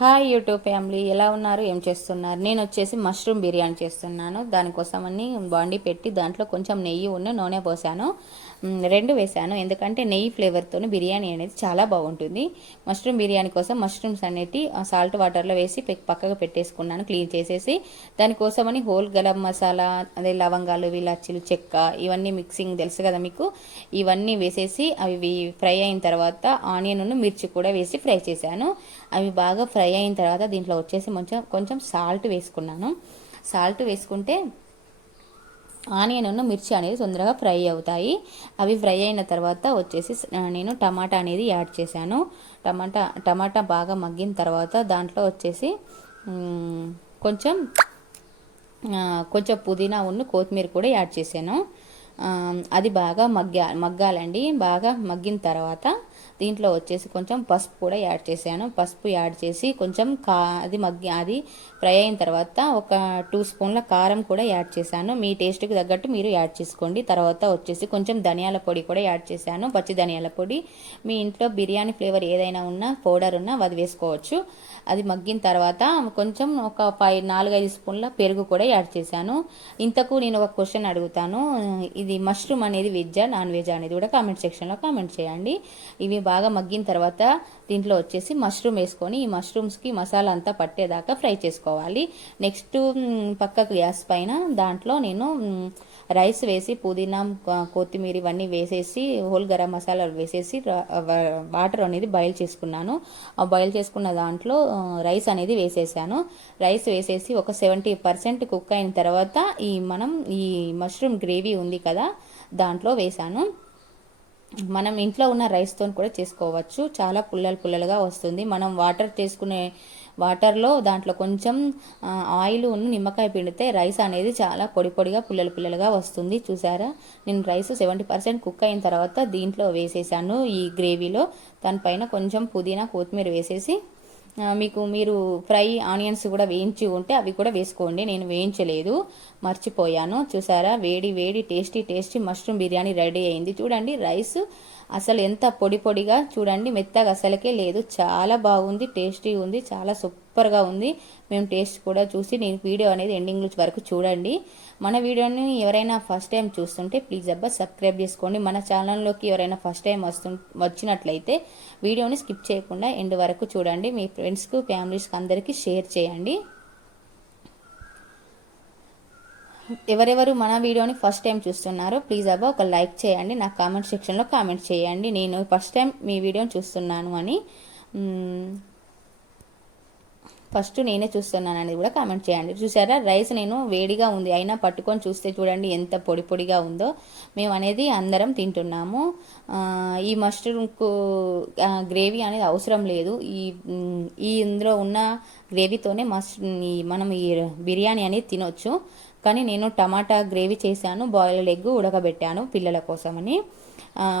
Hi YouTube family, ఎలా ఉన్నారు? ఏం చేస్తున్నారు? నేను వచ్చేసి మష్రూమ్ బిర్యానీ చేస్తున్నాను. దానికోసమని బాండి పెట్టి దాంట్లో కొంచెం నెయ్యి నూనె పోసాను. రెండు వేసాను, ఎందుకంటే నెయ్యి ఫ్లేవర్తో బిర్యానీ అనేది చాలా బాగుంటుంది. మష్రూమ్ బిర్యానీ కోసం మష్రూమ్స్ అనేవి సాల్ట్ వాటర్లో వేసి పక్కకు పెట్టేసుకున్నాను, క్లీన్ చేసేసి. దానికోసమని హోల్ గరం మసాలా, అదే లవంగాలు, ఇలాచీలు, చెక్క, ఇవన్నీ మిక్సింగ్ తెలుసు కదా మీకు. ఇవన్నీ వేసేసి అవి ఫ్రై అయిన తర్వాత ఆనియన్ మిర్చి కూడా వేసి ఫ్రై చేశాను. అవి బాగా ఫ్రై అయిన తర్వాత దీంట్లో వచ్చేసి కొంచెం సాల్ట్ వేసుకున్నాను. సాల్ట్ వేసుకుంటే ఆనియన్ మిర్చి అనేది తొందరగా ఫ్రై అవుతాయి. అవి ఫ్రై అయిన తర్వాత వచ్చేసి నేను టమాటా అనేది యాడ్ చేశాను. టమాటా బాగా మగ్గిన తర్వాత దాంట్లో వచ్చేసి కొంచెం పుదీనా కొత్తిమీర కూడా యాడ్ చేశాను. అది బాగా మగ్గాలండి. బాగా మగ్గిన తర్వాత దీంట్లో వచ్చేసి కొంచెం పసుపు కూడా యాడ్ చేశాను. పసుపు యాడ్ చేసి కొంచెం అది ఫ్రై అయిన తర్వాత ఒక 2 స్పూన్ల కారం కూడా యాడ్ చేశాను. మీ టేస్ట్కి తగ్గట్టు మీరు యాడ్ చేసుకోండి. తర్వాత వచ్చేసి కొంచెం ధనియాల పొడి కూడా యాడ్ చేశాను, పచ్చి ధనియాల పొడి. మీ ఇంట్లో బిర్యానీ ఫ్లేవర్ ఏదైనా ఉన్నా, పౌడర్ ఉన్నా అది వేసుకోవచ్చు. అది మగ్గిన తర్వాత కొంచెం ఒక 4-5 స్పూన్ల పెరుగు కూడా యాడ్ చేశాను. ఇంతకు నేను ఒక క్వశ్చన్ అడుగుతాను, ఇది మష్రూమ్ అనేది వెజ్జా నాన్ వెజ్ అనేది కూడా కామెంట్ సెక్షన్లో కామెంట్ చేయండి. ఇవి బాగా మగ్గిన తర్వాత దీంట్లో వచ్చేసి మష్రూమ్ వేసుకొని ఈ మష్రూమ్స్కి మసాలా అంతా పట్టేదాకా ఫ్రై చేసుకోవాలి. నెక్స్ట్ పక్కకు గ్యాస్ పైన దాంట్లో నేను రైస్ వేసి పుదీనా, కొత్తిమీర ఇవన్నీ వేసేసి హోల్ గరం మసాలా వేసేసి వాటర్ అనేది బాయిల్ చేసుకున్నాను. ఆ బాయిల్ చేసుకున్న దాంట్లో రైస్ అనేది వేసేసాను. రైస్ వేసేసి ఒక 70% కుక్ అయిన తర్వాత ఈ మష్రూమ్ గ్రేవీ ఉంది కదా, దాంట్లో వేసాను. మనం ఇంట్లో ఉన్న రైస్తో కూడా చేసుకోవచ్చు. చాలా పుల్లలుగా వస్తుంది. మనం వాటర్లో దాంట్లో కొంచెం ఆయిల్ నిమ్మకాయ పిండితే రైస్ అనేది చాలా పొడిగా పుల్లలుగా వస్తుంది. చూసారా, నేను రైస్ 70% కుక్ అయిన తర్వాత దీంట్లో వేసేసాను ఈ గ్రేవీలో. దానిపైన కొంచెం పుదీనా, కొత్తిమీర వేసేసి మీరు ఫ్రై ఆనియన్స్ కూడా వేయించి ఉంటే అవి కూడా వేసుకోండి. నేను వేయించలేదు, మర్చిపోయాను. చూసారా, వేడి టేస్టీ మష్రూమ్ బిర్యానీ రెడీ అయింది. చూడండి, రైస్ అసలు ఎంత పొడిగా, చూడండి, మెత్తగా అసలుకే లేదు. చాలా బాగుంది, టేస్టీ ఉంది, చాలా సూపర్గా ఉంది. మేము టేస్ట్ కూడా చూసి నేను వీడియో అనేది ఎండింగ్ వరకు చూడండి. మన వీడియోని ఎవరైనా ఫస్ట్ టైం చూస్తుంటే ప్లీజ్ సబ్స్క్రైబ్ చేసుకోండి. మన ఛానల్లోకి ఎవరైనా ఫస్ట్ టైం వచ్చినట్లయితే వీడియోని స్కిప్ చేయకుండా ఎండ్ వరకు చూడండి. మీ ఫ్రెండ్స్కు, ఫ్యామిలీస్కి అందరికీ షేర్ చేయండి. ఎవరెవరు మన వీడియోని ఫస్ట్ టైం చూస్తున్నారో ప్లీజ్ ఒక లైక్ చేయండి. నాకు కామెంట్ సెక్షన్లో కామెంట్ చేయండి, నేను ఫస్ట్ టైం మీ వీడియోని చూస్తున్నాను అని. ఫస్ట్ నేనే చూస్తున్నాను అనేది కూడా కామెంట్ చేయండి. చూసారా, రైస్ నేను వేడిగా ఉంది అయినా పట్టుకొని చూస్తే చూడండి ఎంత పొడిగా ఉందో. మేము అనేది అందరం తింటున్నాము. ఈ మష్రూమ్కు గ్రేవీ అనేది అవసరం లేదు. ఇందులో ఉన్న గ్రేవీతోనే మనం ఈ బిర్యానీ అనేది తినొచ్చు. కానీ నేను టమాటా గ్రేవీ చేశాను, బాయిల్డ్ ఎగ్ ఉడకబెట్టాను పిల్లల కోసమని.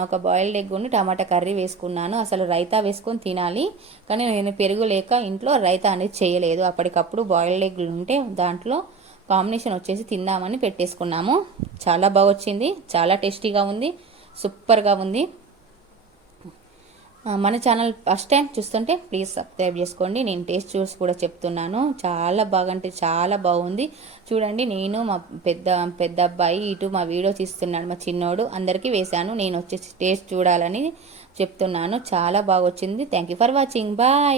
ఒక బాయిల్డ్ ఎగ్ టమాటా కర్రీ వేసుకున్నాను. అసలు రైతా వేసుకొని తినాలి, కానీ నేను పెరుగు లేక ఇంట్లో రైతా అనేది చేయలేదు. అప్పటికప్పుడు బాయిల్డ్ ఎగ్ ఉంటే దాంట్లో కాంబినేషన్ వచ్చేసి తిందామని పెట్టేసుకున్నాము. చాలా బాగా వచ్చింది, చాలా టేస్టీగా ఉంది, సూపర్గా ఉంది. మన ఛానల్ ఫస్ట్ టైం చూస్తుంటే ప్లీజ్ సబ్స్క్రైబ్ చేసుకోండి. నేను టేస్ట్ చూసి కూడా చెప్తున్నాను, చాలా బాగా అంటే చాలా బాగుంది. చూడండి, నేను మా పెద్ద అబ్బాయి ఇటు మా వీడియో తీస్తున్నాడు, మా చిన్నోడు, అందరికీ వేశాను. నేను వచ్చేసి టేస్ట్ చూడాలని చెప్తున్నాను. చాలా బాగా వచ్చింది. Thank you for watching. Bye.